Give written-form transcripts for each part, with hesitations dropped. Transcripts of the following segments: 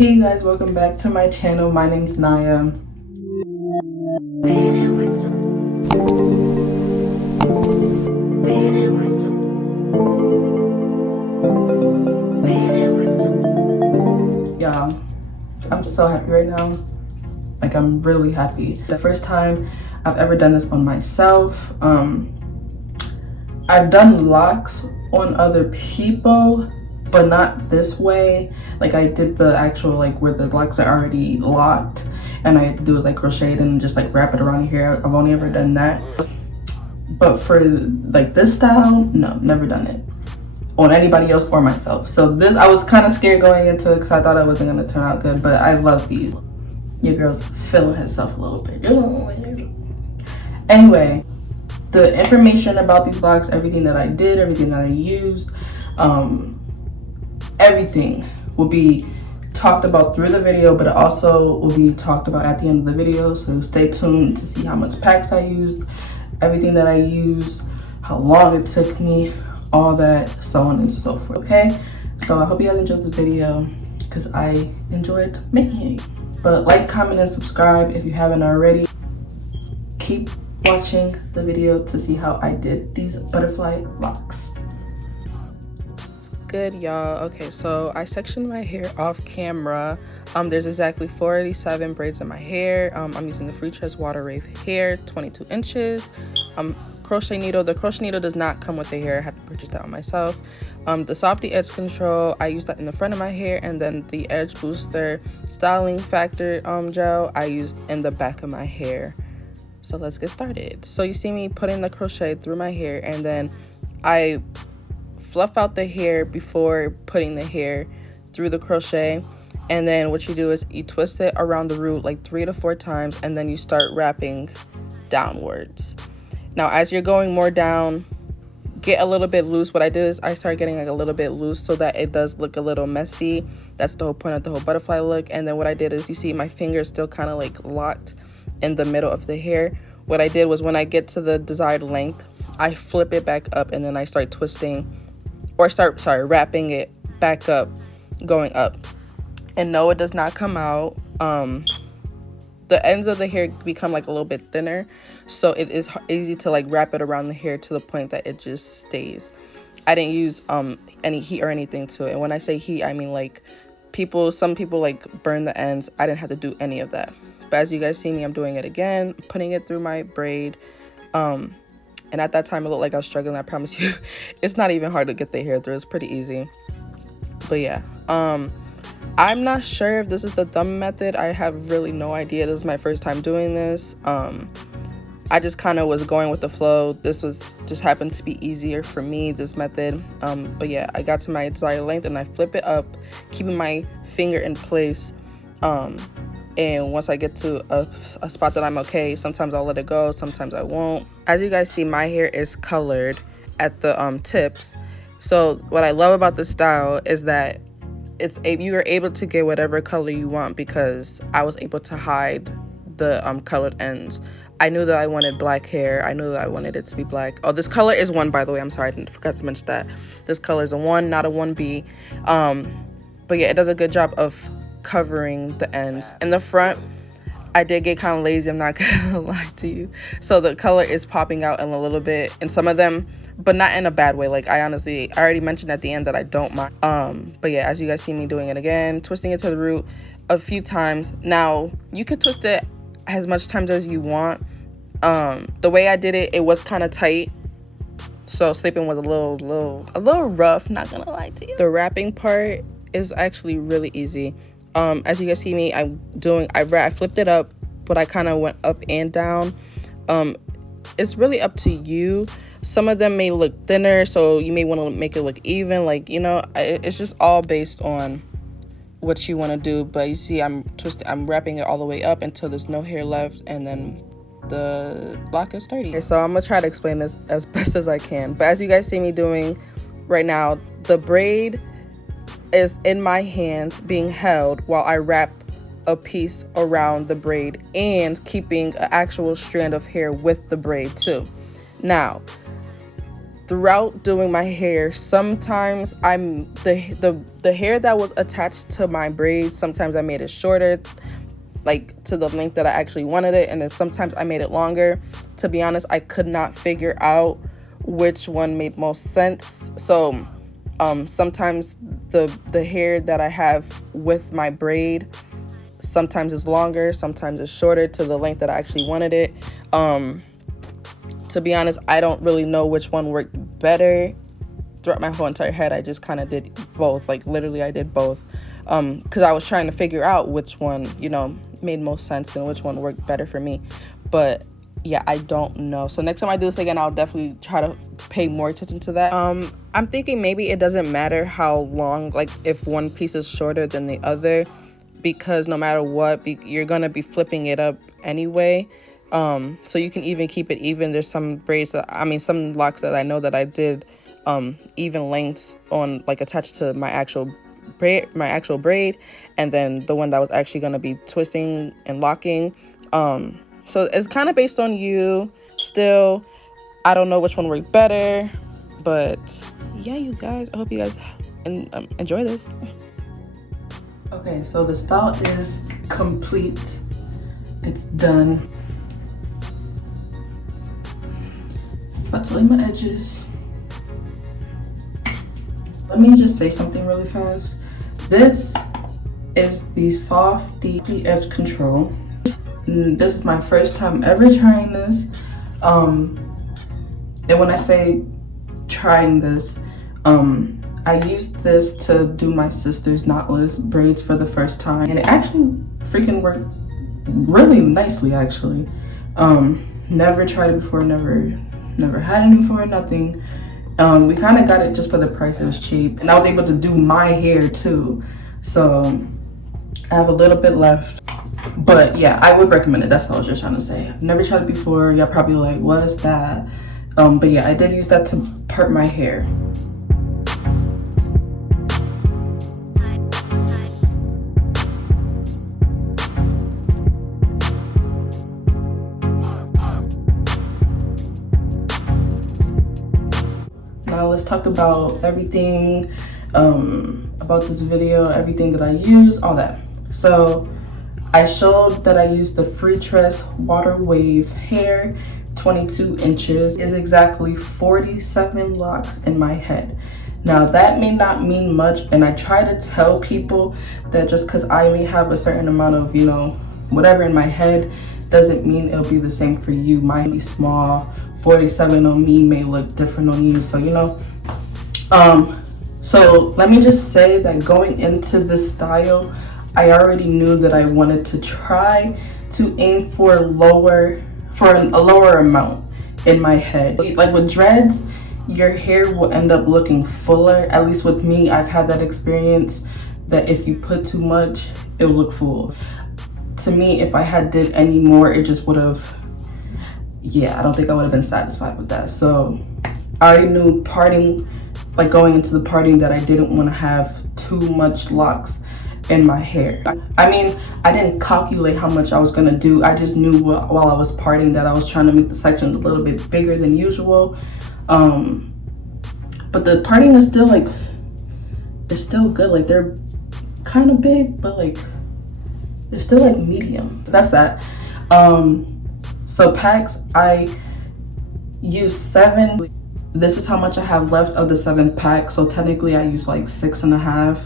Hey you guys, welcome back to my channel. My name's Naya. Y'all, I'm so happy right now. Like, I'm really happy. The first time I've ever done this on myself. I've done locks on other people, but not this way. Like, I did the actual, like, where the locks are already locked, and I had to do is like crochet it and just like wrap it around your hair. I've only ever done that. But for like this style, no, never done it on anybody else or myself. So this, I was kind of scared going into it because I thought it wasn't gonna turn out good, but I love these. Your girl's feeling herself a little bit. Anyway, the information about these locks, everything that I did, everything that I used, everything will be talked about through the video, but it also will be talked about at the end of the video. So stay tuned to see how much packs I used, everything that I used, how long it took me, all that, so on and so forth. Okay, so I hope you guys enjoyed this video because I enjoyed making it. But like, comment, and subscribe if you haven't already. Keep watching the video to see how I did these butterfly locks. Good, y'all. Okay, so I sectioned my hair off camera. There's exactly 487 braids in my hair. I'm using the freetress water wave hair, 22 inches. Crochet needle. The crochet needle does not come with the hair. I had to purchase that one myself. The softy edge control, I used that in the front of my hair, and then the edge booster styling factor gel I used in the back of my hair. So let's get started. So you see me putting the crochet through my hair, and then I fluff out the hair before putting the hair through the crochet. And then what you do is you twist it around the root like 3 to 4 times, and then you start wrapping downwards. Now as you're going more down, get a little bit loose. What I did is I started getting like a little bit loose so that it does look a little messy. That's the whole point of the whole butterfly look. And then what I did is, you see my fingers still kind of like locked in the middle of the hair. What I did was, when I get to the desired length, I flip it back up, and then I start twisting, or wrapping it back up, going up. And no, it does not come out. The ends of the hair become like a little bit thinner, so it is easy to like wrap it around the hair to the point that it just stays. I didn't use any heat or anything to it. And when I say heat, I mean like some people like burn the ends. I didn't have to do any of that. But as you guys see me, I'm doing it again, putting it through my braid. And at that time it looked like I was struggling. I promise you, it's not even hard to get the hair through. It's pretty easy. But yeah, I'm not sure if this is the thumb method. I have really no idea. This is my first time doing this. I just kind of was going with the flow. This was just happened to be easier for me, this method. But yeah, I got to my desired length, and I flip it up, keeping my finger in place. And once I get to a spot that I'm okay, sometimes I'll let it go, sometimes I won't. As you guys see, my hair is colored at the tips. So what I love about this style is that you are able to get whatever color you want, because I was able to hide the colored ends. I knew that I wanted black hair. I knew that I wanted it to be black. Oh, this color is 1, by the way. I'm sorry, I forgot to mention that. This color is a 1, not a 1B. But yeah, it does a good job of covering the ends. In the front, I did get kind of lazy, I'm not gonna lie to you. So the color is popping out in a little bit in some of them, but not in a bad way. Like, I already mentioned at the end that I don't mind. But yeah, as you guys see me doing it again, twisting it to the root a few times. Now you could twist it as much times as you want. The way I did it, it was kind of tight, so sleeping was a little rough, not gonna lie to you. The wrapping part is actually really easy. As you guys see me, I flipped it up, but I kind of went up and down. It's really up to you. Some of them may look thinner, so you may want to make it look even. Like, you know, it's just all based on what you want to do. But you see, I'm wrapping it all the way up until there's no hair left, and then the lock is sturdy. Okay, so I'm gonna try to explain this as best as I can. But as you guys see me doing right now, the braid is in my hands being held while I wrap a piece around the braid and keeping an actual strand of hair with the braid too. Now, throughout doing my hair, sometimes I'm the hair that was attached to my braids, sometimes I made it shorter, like to the length that I actually wanted it, and then sometimes I made it longer. To be honest, I could not figure out which one made most sense. So sometimes the hair that I have with my braid sometimes is longer, sometimes it's shorter to the length that I actually wanted it. To be honest, I don't really know which one worked better throughout my whole entire head. I just kind of did both. Like literally I did both because I was trying to figure out which one, you know, made most sense and which one worked better for me. But yeah, I don't know. So next time I do this again, I'll definitely try to pay more attention to that. I'm thinking maybe it doesn't matter how long, like if one piece is shorter than the other, because no matter what, you're gonna be flipping it up anyway. So you can even keep it even. There's some braids that, I mean, some locks that I know that I did even lengths on, like attached to my actual braid, and then the one that was actually going to be twisting and locking. So it's kind of based on you. Still, I don't know which one worked better, but yeah, you guys, I hope you guys enjoy this. Okay, so the style is complete. It's done. About to lay my edges. Let me just say something really fast. This is the Softy Edge Control. This is my first time ever trying this. And when I say trying this, I used this to do my sister's knotless braids for the first time, and it actually freaking worked really nicely, actually. Never tried it before, never had any before, nothing. We kind of got it just for the price. It was cheap, and I was able to do my hair too, so I have a little bit left. But yeah, I would recommend it. That's what I was just trying to say. I've never tried it before. Y'all probably like, what's that? But yeah, I did use that to part my hair. Now let's talk about everything about this video, everything that I use, all that. So I showed that I used the freetress water wave hair, 22 inches, is exactly 47 locks in my head. Now that may not mean much, and I try to tell people that just because I may have a certain amount of, you know, whatever in my head, doesn't mean it'll be the same for you. Mine be small. 47 on me may look different on you, so you know. So let me just say that going into this style, I already knew that I wanted to try to aim for a lower amount in my head. Like with dreads, your hair will end up looking fuller. At least with me, I've had that experience that if you put too much, it will look full. To me, if I had did any more, it just would have, yeah, I don't think I would have been satisfied with that. So I already knew parting, like going into the parting, that I didn't want to have too much locks in my hair. I mean, I didn't calculate how much I was gonna do. I just knew while I was parting that I was trying to make the sections a little bit bigger than usual. But the parting is still like, it's still good. Like they're kind of big, but like they're still like medium. So that's that. So packs, I use 7. This is how much I have left of the 7th pack. So technically I use like 6.5.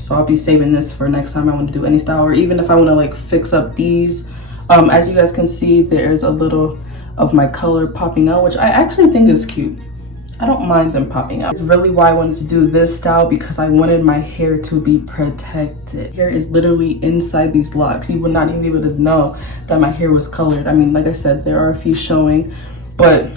So I'll be saving this for next time I want to do any style, or even if I want to like fix up these. As you guys can see, there's a little of my color popping out, which I actually think is cute. I don't mind them popping out. It's really why I wanted to do this style, because I wanted my hair to be protected. Hair is literally inside these locks. You would not even be able to know that my hair was colored. I mean, like I said, there are a few showing, but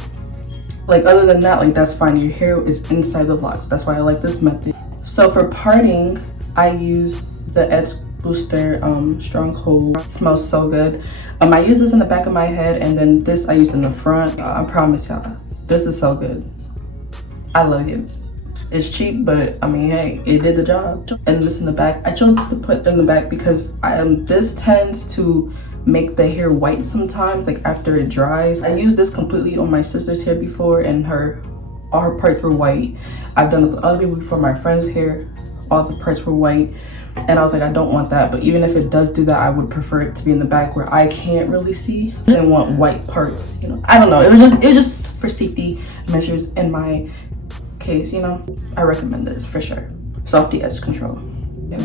like other than that, like that's fine. Your hair is inside the locks. That's why I like this method. So for parting, I use the Edge Booster Stronghold. It smells so good. I use this in the back of my head, and then this I used in the front. I promise y'all, this is so good. I love it. It's cheap, but I mean, hey, it did the job. And this in the back, I chose this to put in the back because this tends to make the hair white sometimes, like after it dries. I used this completely on my sister's hair before, and her all her parts were white. I've done this with other people before, my friend's hair, all the parts were white. And I was like, I don't want that. But even if it does do that, I would prefer it to be in the back where I can't really see. I didn't want white parts, you know. I don't know. It was just for safety measures in my case, you know. I recommend this for sure. Softy edge control.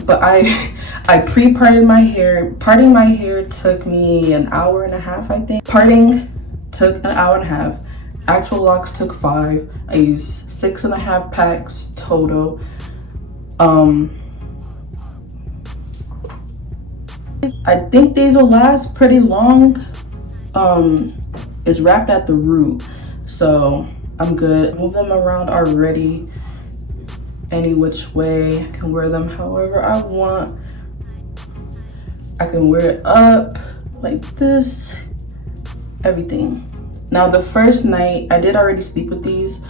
But I pre-parted my hair. Parting my hair took me an hour and a half, I think. Parting took an hour and a half. Actual locks took 5. I used 6.5 packs total. I think these will last pretty long. It's wrapped at the root, so I'm good. Move them around already any which way. I can wear them however I want. I can wear it up like this, everything. Now the first night, I did already sleep with these.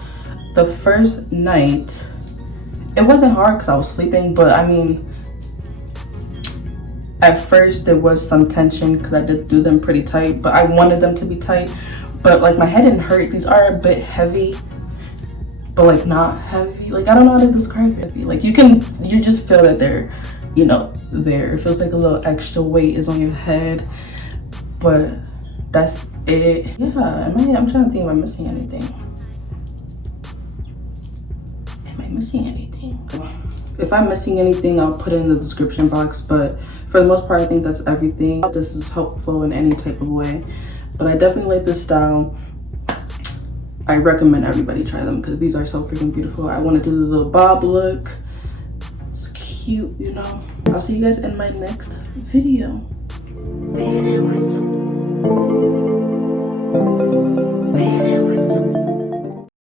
The first night, it wasn't hard because I was sleeping, but I mean, at first there was some tension because I did do them pretty tight, but I wanted them to be tight. But like my head didn't hurt. These are a bit heavy, but like not heavy. Like I don't know how to describe it. Like you just feel that they're, you know, there. It feels like a little extra weight is on your head, but that's it. Yeah, I'm trying to think if I'm missing anything. Am I missing anything? If I'm missing anything, I'll put it in the description box, but for the most part, I think that's everything. This is helpful in any type of way, but I definitely like this style. I recommend everybody try them because these are so freaking beautiful. I want to do the little bob look. It's cute, you know. I'll see you guys in my next video. Really